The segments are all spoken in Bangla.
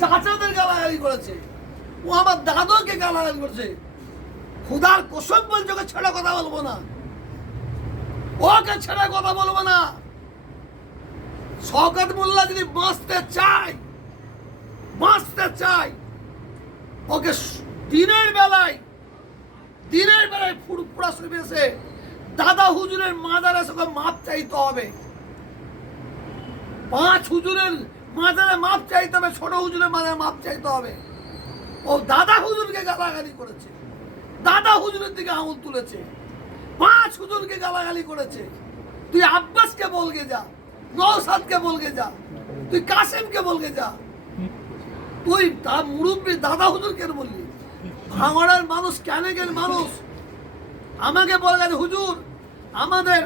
চাচাদের গালাগালি করেছে, ও আমার দাদুকে গালাগালি করেছে। খুদার কসম বলছে ওকে ছেড়ে কথা বলবো না, ওকে ছেড়ে কথা বলবো না। শওকত মোল্লা যদি বাঁচতে চায় ওকে দিনের বেলায় ফুরফুরা শরীফে এসে দাদা হুজুরের মাজারে সঙ্গে মাপ চাইতে হবে। 5 হুজুরের মাজারে মাপ চাইতে হবে, ছোট হুজুরের মাজারে মাপ চাইতে হবে। ও দাদা হুজুরকে গালাগালি করেছে, দাদা হুজুরের দিকে আঙুল তুলেছে, 5 হুজুরকে গালাগালি করেছে। তুই আব্বাসকে বলকে যা, নওশাদকে বলকে যা, তুই কাসেমকে বলকে যা, তুই তার মুরব্বী দাদা হুজুরকে বললি। ভাঙড়ের মানুষ ক্যানেগের মানুষ আমাকে বলে গেছে, হুজুর আমাদের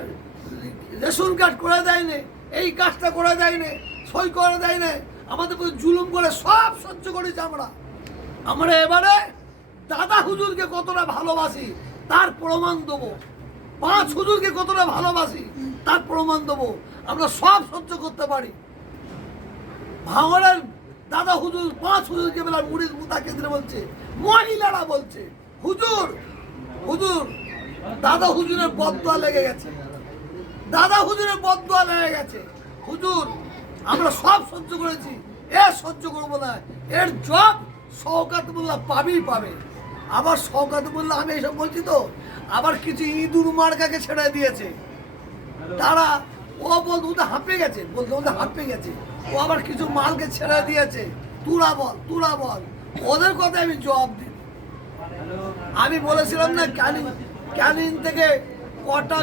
রেশন কার্ড করে দেয়নি, এই কাজটা করে দেয়নি, সই করে দেয়নি, আমাদের উপর জুলুম করে সব সহ্য করেছি আমরা এবারে দাদা হুজুরকে কতটা ভালোবাসি তার প্রমাণ দেবো, 5 হুজুরকে কতটা ভালোবাসি তার প্রমাণ দেবো। আমরা সব সহ্য করতে পারি। ভাঙড়ের দাদা হুজুর 5 হুজুরকে বেলা মুড়ির মুতা কেন্দ্রে বলছে, মহিলারা বলছে হুজুর দাদা হুজুরের বদদোয়া লেগে গেছে, দাদা হুজুরের বদদোয়া লেগে গেছে। হুজুর আমরা সব সহ্য করেছি, এ সহ্য করবো না, এর জব শওকত মোল্লা পাবে। আবার শওকত মোল্লা, আমি এইসব বলছি তো, আবার কিছু ইঁদুর মার্কাকে ছেড়ে দিয়েছে। তারা ও বলতে ওদের হাঁপে গেছে, ও আবার কিছু মালকে ছেড়ে দিয়েছে। তুরা বল ওদের কথা আমি জবাব দিই। আমি বলেছিলাম না ক্যানিং থেকে কটা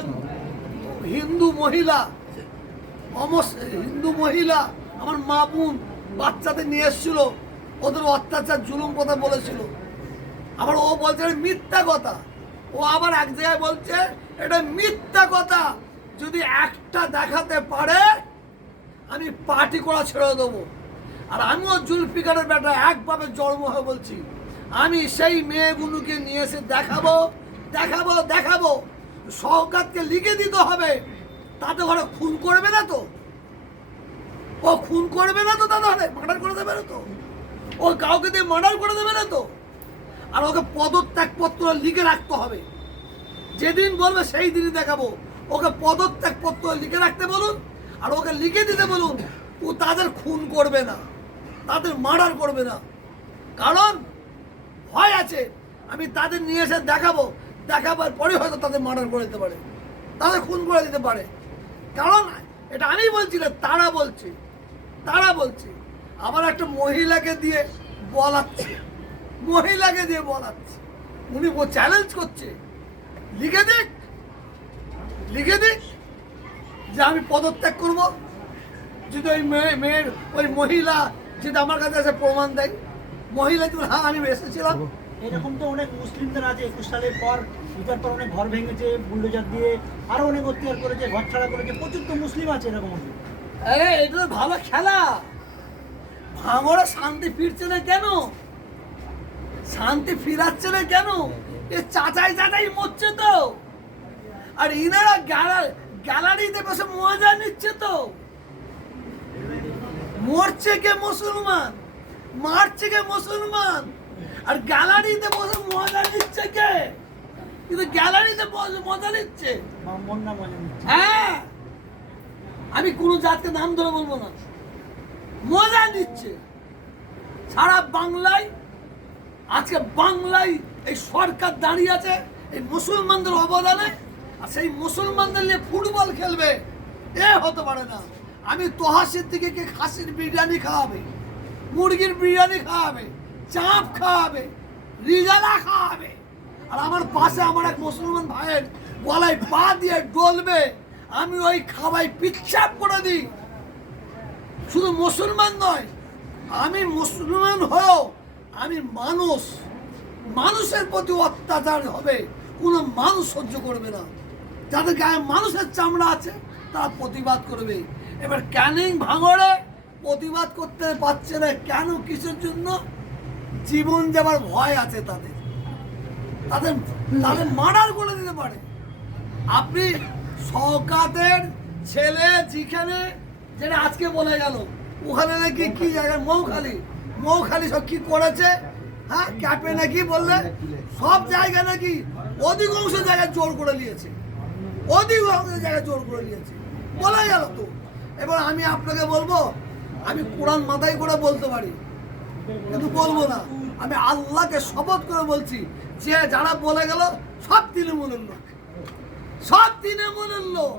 হিন্দু মহিলা আমার মা বোন বাচ্চাদের নিয়ে এসেছিল, ওদের অত্যাচার জুলুম কথা বলেছিল। আবার ও বলছে মিথ্যা কথা, ও আবার এক জায়গায় বলছে এটা মিথ্যা কথা, যদি একটা দেখাতে পারে আমি পার্টি করা ছেড়ে দেবো। আর আমিও জুলফিকারের বেটা একভাবে জন্ম হয়ে বলছি, আমি সেই মেয়েগুলোকে নিয়ে এসে দেখাবো। শওকতকে লিখে দিতে হবে, তাতে ঘরে খুন করবে না তো, ও খুন করবে না তো, তাহলে মার্ডার করে দেবে না তো, ও কাউকে দিয়ে মার্ডার করে দেবে না তো। আর ওকে পদত্যাগপত্র লিখে রাখতে হবে, যেদিন বলবে সেই দিনই দেখাবো। ওকে পদত্যাগপত্র লিখে রাখতে বলুন, আর ওকে লিখে দিতে বলুন ও তাদের খুন করবে না, তাদের মার্ডার করবে না। কারণ ভয় আছে, আমি তাদের নিয়ে এসে দেখাবার পরে হয়তো তাদের মার্ডার করে দিতে পারে, তাদের খুন করে দিতে পারে। কারণ এটা আমি বলছি না, তারা বলছে। আবার একটা মহিলাকে দিয়ে বলাচ্ছে, উনি চ্যালেঞ্জ করছে, লিখে দিক যে আমি পদত্যাগ করব, যদি ওই মেয়ের ওই মহিলা যদি আমার কাছে এসে প্রমাণ দেয়, মহিলা তুমি হ্যাঁ আমি এসেছিলাম। এরকম তো অনেক মুসলিমদের আছে, 21 সালের পর এটার পর অনেক ঘর ভেঙেছে বুলডোজার দিয়ে, আরো অনেক অত্যাচার করেছে, ঘর ছাড়া করেছে, প্রচুর তো মুসলিম আছে এরকম। এটা তো ভালো খেলা। ভাঙড়ে শান্তি ফিরছে না কেন, শান্তি ফিরাচ্ছে না কেন? এ চাচাই মরছে তো, আর ইনারা গ্যালারিতে বসে মজা নিচ্ছে তো। মরছে কে মুসলমান, মারছে কে মুসলমান, আর গ্যালারিতে বসে মজা নিচ্ছে কে? কিন্তু গ্যালারিতে বসে মজা নিচ্ছে, হ্যাঁ আমি কোনো জাতকে নাম ধরে বলবো না, মজা নিচ্ছে সারা বাংলায়। আজকে বাংলায় এই সরকার দাঁড়িয়ে আছে এই মুসলমানদের অবদানে, আর সেই মুসলমানদের নিয়ে ফুটবল খেলবে, এ হতে পারে না। আমি তোহা সিদ্দিকীকে খাসির বিরিয়ানি খাওয়াবে, মুরগির বিরিয়ানি খাওয়াবে, চাপ খাওয়াবে, রিজালা খাওয়াবে, আর আমার পাশে আমার এক মুসলমান ভাইয়ের গলায় পা দিয়ে ডলবে, আমি ওই খাওয়াই পিচ্ছাপ করে দিই। শুধু মুসলমান নয়, আমি মুসলমান হয়েও আমি মানুষের প্রতি অত্যাচার হবে, কোনো মানুষ সহ্য করবে না। যাদের গায়ে মানুষের চামড়া আছে তারা প্রতিবাদ করবে। এবার ক্যানিং ভাঙড়ে প্রতিবাদ করতে পারছে না কেন, কিসের জন্য? জীবন যাবার ভয় আছে তাদের মার্ডার করে দিতে পারে। আপনি শওকতের ছেলে যেখানে, যেটা আজকে বলে গেল, ওখানে নাকি কি জায়গায় মৌখালি মৌখালি সব কি করেছে, হ্যাঁ ক্যাপে নাকি বললে সব জায়গা নাকি অধিকাংশ জায়গায় জোর করে নিয়েছে, অধিকাংশ জায়গায় জোর করে নিয়েছে, বলা গেল তো। এবার আমি আপনাকে বলবো, আমি কোরআন মাথায় করে বলতে পারি কিন্তু বলবো না, আমি আল্লাহকে শপথ করে বলছি যে যারা বলে গেল সব তৃণমূলের লোক, সব তৃণমূলের লোক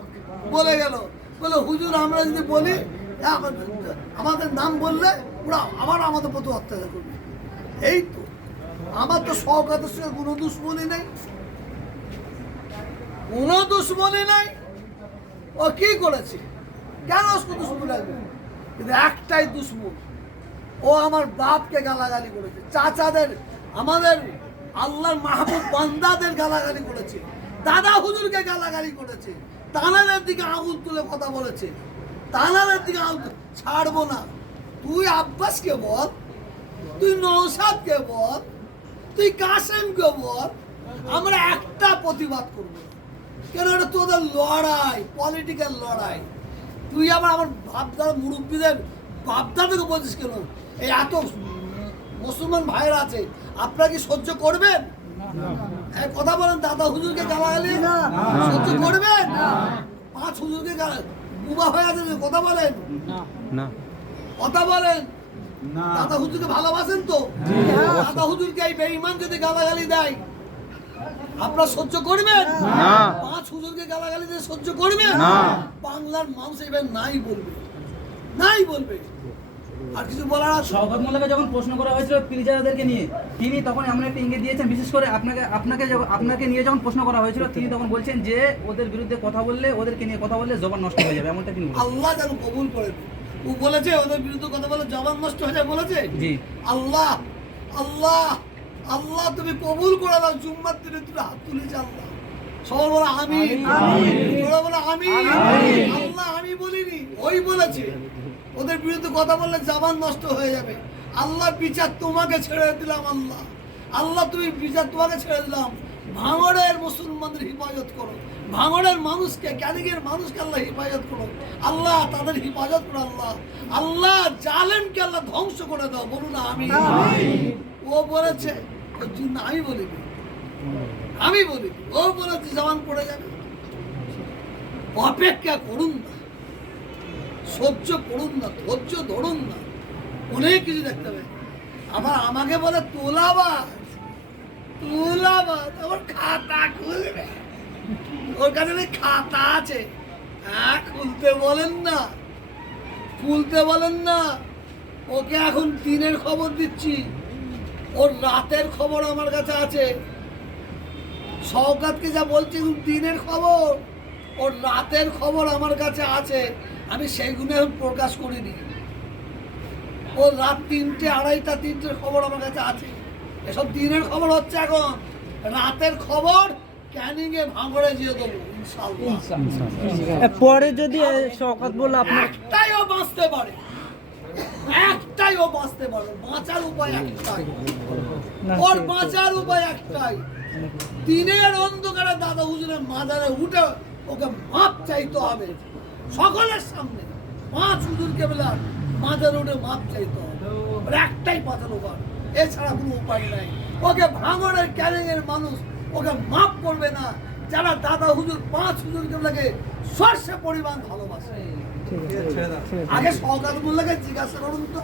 বলে গেল, বলে হুজুর আমরা যদি বলি আমাদের নাম বললে ওরা আবার আমাদের প্রতি অত্যাচার করবে। এই তো আমার তো শওকতের সঙ্গে কোনো দুশ্মনী নেই, কোনো দুশ্মনী নাই। ও কি করেছে, কেন দুশ্মন লাগবে? কিন্তু একটাই দুশ্মন, ও আমার বাপকে গালাগালি করেছে, চাচাদের, আমাদের আল্লাহর মাহবুব বান্দাদের গালাগালি করেছে, দাদা হুজুরকে গালাগালি করেছে, তানাদের দিকে আঙুল তুলে কথা বলেছে, তানাদের দিকে আঙুল ছাড়বো না। তুই আব্বাসকে বল, তুই নওশাদকে বল, তুই কাসেমকে বল, আমরা একটা প্রতিবাদ করব। কেন এটা তোদের লড়াই, পলিটিক্যাল লড়াই। তুই আবার আমার বাপদাদা মুরব্বীদের বাপদাদাকে বলছিস কেন? এই এত মুসলমান ভাইরা আছে, আপনারা কি সহ্য করবেন? কথা বলেন, দাদা হুজুরকে গালাগালি সহ্য করবেন? পাঁচ হুজুরকে বুবা হয়ে আছে, কথা বলেন না, কথা বলেন। দাদা হুজুরকে ভালোবাসেন তো? দাদা হুজুরকে এই বেঈমান যদি গালাগালি দেয় আপনারা সহ্য করবেন? পাঁচ হুজুরকে গালাগালি দিয়ে সহ্য করবেন? বাংলার মানুষ এবার নাই বলবে, নাই বলবে। আর কিছু বলার আছে? শওকত মোল্লাকে যখন প্রশ্ন করা হয়েছিল পিরিজাদাদেরকে নিয়ে, তিনি তখন এমন একটা ইঙ্গিত দিয়েছেন, বিশেষ করে আপনাকে নিয়ে যখন প্রশ্ন করা হয়েছিল, তিনি তখন বলছেন যে ওদের বিরুদ্ধে কথা বললে, ওদেরকে নিয়ে কথা বললে জবান নষ্ট হয়ে যাবে, এমনটা তিনি বলেছেন। আল্লাহ যেন কবুল করে। ও বলেছে ওদের বিরুদ্ধে কথা বলে জবান নষ্ট হয়ে যায় বলেছে? জি। আল্লাহ আল্লাহ আল্লাহ তুমি কবুল করে দাও, জুম্মার দিনে তুমি হাত তুলেছে আল্লাহ, সবাই বলো আমিন, সবাই বলো আমিন। আল্লাহ আমি বলিনি, ওই বলেছে ওদের বিরুদ্ধে কথা বললে জবান নষ্ট হয়ে যাবে। আল্লাহ বিচার তোমাকে ছেড়ে দিলাম, আল্লাহ আল্লাহ তুমি বিচার তোমাকে ছেড়ে দিলাম। ভাঙড়ের মুসলমানদের হিফাজত করো, ভাঙড়ের মানুষকে, ক্যানিংয়ের মানুষকে আল্লাহ হিফাজত করো, আল্লাহ তাদের হিফাজত করো, আল্লাহ আল্লাহ জালেমকে আল্লাহ ধ্বংস করে দাও, বলুন আমি। ও বলেছে, ওর জন্য আমি বলিনি, আমি বলি, ও বলেছে জবান পড়ে যাবে। অপেক্ষা করুন না, সহ্য করুন না, ধৈর্য ধরুন না, অনেক কিছু দেখতে হবে। আবার আমাকে বলে তোলাবাজ, তোলাবাজ, আমার খাতা খুলবে, ওর কাছে খাতা আছে, হ্যাঁ খুলতে বলেন না, খুলতে বলেন না। ওকে এখন দিনের খবর দিচ্ছি, ওর রাতের খবর আমার কাছে আছে। শওকতকে যা বলছি দিনের খবর, ওর রাতের খবর আমার কাছে আছে, আমি সেইগুলো এখন প্রকাশ করিনি। ওর রাত 3টে, 2:30, 3টের খবর আমার কাছে আছে। এসব দিনের খবর হচ্ছে, এখন রাতের খবর ক্যানিংয়ে ভাঙড়ে দিয়ে দেবো ইনশাআল্লাহ। পরে যদি শওকত বলল আপনার একটাই ও বাঁচতে পারে, একটাই ও বাঁচতে পারে, বাঁচার উপায় একটাই, ওর বাঁচার উপায় একটাই। দিনের অন্ধকারে দাদা হুজুরের মাজারে উঠে ওকে মাপ চাইতে হবে সকলের সামনে। 5 হুজুরকে বলে মাজারে উঠে মাপ চাইতে হবে, ওর একটাই বাঁচার উপায়, এছাড়া কোনো উপায় নাই। ওকে ভাঙড়ের ক্যানিংয়ের মানুষ ওকে মাপ করবে না, যারা দাদা হুজুর 5 হুজুরকে লাগে সর্ষে পরিমাণ ভালোবাসে। আগে শওকত মোল্লাকে জিজ্ঞাসা করুন তো,